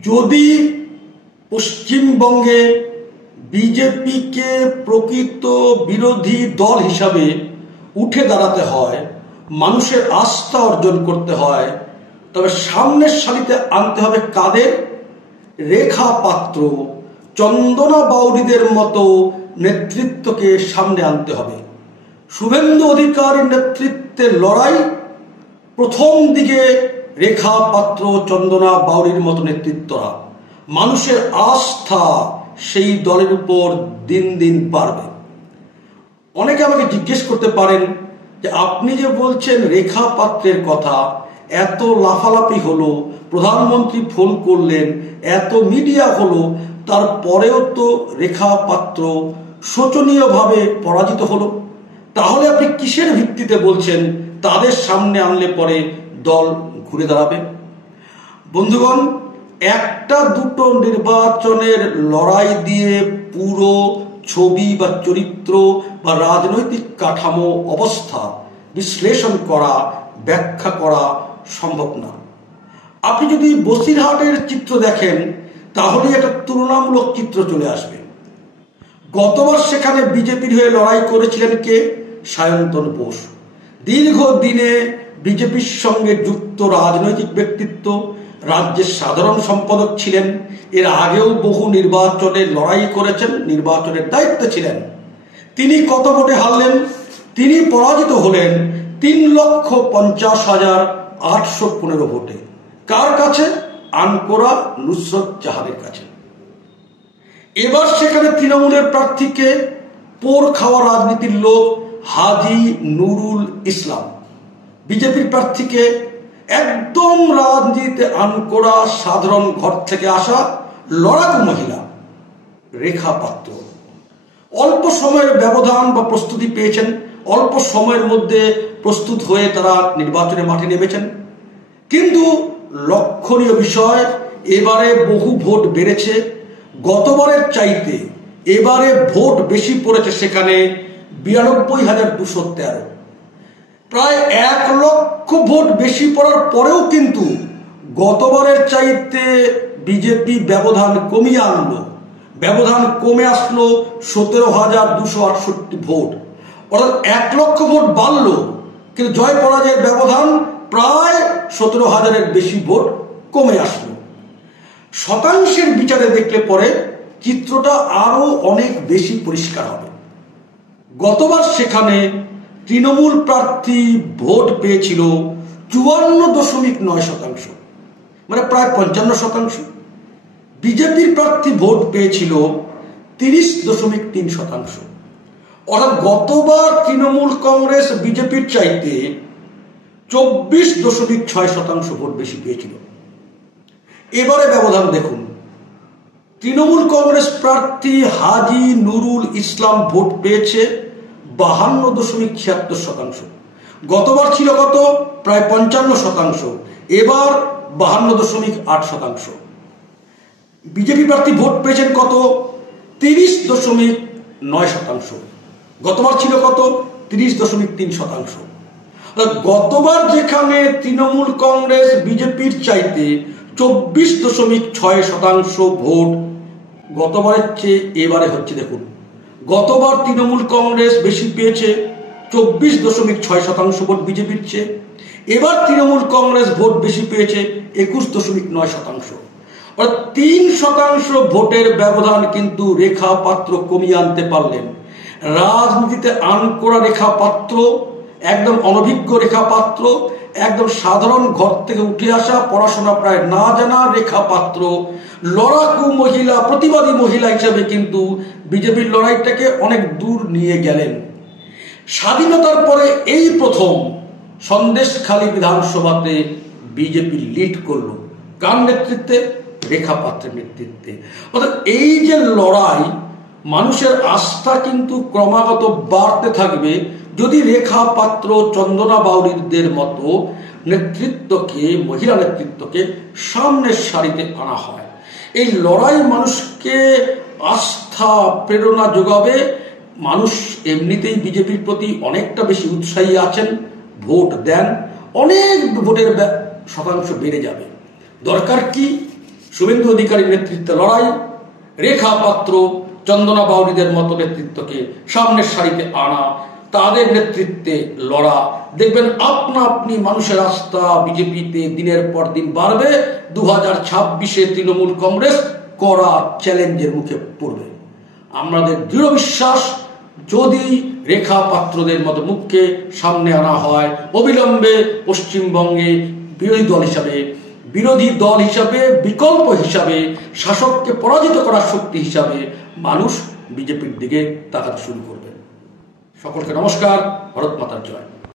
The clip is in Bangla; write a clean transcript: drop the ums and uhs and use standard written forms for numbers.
যদি পশ্চিমবঙ্গে বিজেপিকে প্রকৃত বিরোধী দল হিসাবে উঠে দাঁড়াতে হয়, মানুষের আস্থা অর্জন করতে হয়, তবে সামনের সারিতে আনতে হবে কাদের? রেখা পাত্র, চন্দনা বাউরিদের মতো নেতৃত্বকে সামনে আনতে হবে। শুভেন্দু অধিকারীর নেতৃত্বে লড়াই, প্রথম দিকে রেখা পাত্র, চন্দনা বাউরির মতো নেতৃত্বরা, মানুষের আস্থা সেই দলের উপর দিন দিন বাড়বে। অনেকে আমাকে জিজ্ঞেস করতে পারেন যে আপনি যে বলছেন রেখা পাত্রের কথা, এত লাফালাফি হলো, প্রধানমন্ত্রী ফোন করলেন, এত মিডিয়া হলো, তারপরেও তো রেখা পাত্র শোচনীয়ভাবে পরাজিত হলো, তাহলে আপনি কিসের ভিত্তিতে বলছেন তাদের সামনে আনলে পরে দল ঘুরে দাঁড়াবে? বন্ধুগণ, একটা দুটো নির্বাচনের লড়াই দিয়ে পুরো ছবি বা চরিত্র বা রাজনৈতিক কাঠামো অবস্থা বিশ্লেষণ করা, ব্যাখ্যা করা সম্ভব না। আপনি যদি বসিরহাটের চিত্র দেখেন তাহলে একটা তুলনামূলক চিত্র চলে আসবে। গতবার সেখানে বিজেপির হয়ে লড়াই করেছিলেন কে? সায়ন্তন বোস, দীর্ঘদিনে বিজেপির সঙ্গে যুক্ত রাজনৈতিক ব্যক্তিত্ব, রাজ্যের সাধারণ সম্পাদক ছিলেন, এর আগেও বহু নির্বাচনে লড়াই করেছেন, নির্বাচনের দায়িত্বে ছিলেন। তিনি কত ভোটে হারলেন? তিনি পরাজিত হলেন 3,50,815 ভোটে। কার কাছে? আনকোরা নুসরত জাহানের কাছে। এবার সেখানে তৃণমূলের প্রার্থীকে পোর খাওয়া রাজনীতির লোক হাজি নুরুল ইসলাম, বিজেপির প্রার্থীকে একদম রাজনীতিতে আনকোরা সাধারণ ঘর থেকে আসা লড়াকু মহিলা রেখা পাত্র। অল্প সময়ের ব্যবধান বা প্রস্তুতি পেয়েছেন, অল্প সময়ের মধ্যে প্রস্তুত হয়ে তারা নির্বাচনের মাঠে নেমেছেন। কিন্তু লক্ষণীয় বিষয়, এবারে বহু ভোট বেড়েছে, গতবারের চাইতে এবারে ভোট বেশি পড়েছে, সেখানে 92,213, প্রায় 1 লক্ষ ভোট বেশি পড়ার পরেও কিন্তু গতবারের চাইতে বিজেপি ব্যবধান কমিয়ে আনলো। ব্যবধান কমে আসলো 17,268 ভোট, অর্থাৎ 1 লক্ষ ভোট বাড়লো, কিন্তু জয় পরাজয়ের ব্যবধান প্রায় 17,000-এর বেশি ভোট কমে আসলো। শতাংশের বিচারে দেখলে পরে চিত্রটা আরো অনেক বেশি পরিষ্কার হবে। গতবার সেখানে তৃণমূল প্রার্থী ভোট পেয়েছিল 54.9%, মানে প্রায় 55%। বিজেপির প্রার্থী ভোট পেয়েছিল 30.3%, অর্থাৎ গতবার তৃণমূল কংগ্রেস বিজেপির চাইতে 24.6% ভোট বেশি পেয়েছিল। এবারে ব্যবধান দেখুন, তৃণমূল কংগ্রেস প্রার্থী হাজি নুরুল ইসলাম ভোট পেয়েছে 52.76%। গতবার ছিল কত? প্রায় 55%, এবার 52.8%। বিজেপি প্রার্থী ভোট পেয়েছেন কত? 30.9%, গতবার ছিল কত? 30.3%। গতবার যেখানে তৃণমূল কংগ্রেস বিজেপির চাইতে 24.6% ভোট গতবারের চেয়ে এবারে হচ্ছে, দেখুন, গতবার তৃণমূল কংগ্রেস বেশি পেয়েছে 24.6% ভোট বিজেপির চেয়ে, এবার তৃণমূল কংগ্রেস ভোট বেশি পেয়েছে 21.9%, অর্থাৎ 3% ভোটের ব্যবধান কিন্তু রেখা পাত্র কমিয়ে আনতে পারলেন। রাজনীতিতে আনকোরা রেখা পাত্র, একদম অনভিজ্ঞ রেখা পাত্র, একদম সাধারণ ঘর থেকে উঠে আসা, পড়াশোনা প্রায় না জানা রেখা পাত্র লড়াকু মহিলা, প্রতিবাদী মহিলা হিসেবে কিন্তু বিজেপির লড়াইটাকে অনেক দূর নিয়ে গেলেন। স্বাধীনতার পরে এই প্রথম সন্দেশখালী বিধানসভাতে বিজেপি লিড করলো। কার নেতৃত্বে? রেখা পাত্রের নেতৃত্বে। অর্থাৎ এই যে লড়াই, মানুষের আস্থা কিন্তু ক্রমাগত বাড়তে থাকবে যদি রেখা পাত্র, চন্দনা বাউরিদের মতো নেতৃত্বকে, মহিলা নেতৃত্বকে সামনের সারিতে আনা হয়। এই লড়াই মানুষকে আস্থা, প্রেরণা যোগাবে। মানুষ এমনিতেই বিজেপির প্রতি অনেকটা বেশি উৎসাহী আছেন, ভোট দেন, অনেক ভোটের শতাংশ বেড়ে যাবে। দরকার কি? শুভেন্দু অধিকারীর নেতৃত্বে লড়াই, রেখা পাত্র, চন্দনা বাউরিদের মতো নেতৃত্বকে সামনের সারিতে আনা, তাদের নেতৃত্বে লড়া। দেখবেন আপনা আপনি মানুষের আস্থা বিজেপিতে দিনের পর দিন বাড়বে। 2026-এ তৃণমূল কংগ্রেস কড়া চ্যালেঞ্জের মুখে পড়বে। আমাদের দৃঢ় বিশ্বাস, যদি রেখা পাত্রদের মতো মুখকে সামনে আনা হয়, অবিলম্বে পশ্চিমবঙ্গে বিরোধী দল হিসাবে বিকল্প হিসাবে, শাসককে পরাজিত করার শক্তি হিসাবে মানুষ বিজেপির দিকে তাকাতে শুরু করবে। সকলকে নমস্কার। ভারত মাতার জয়।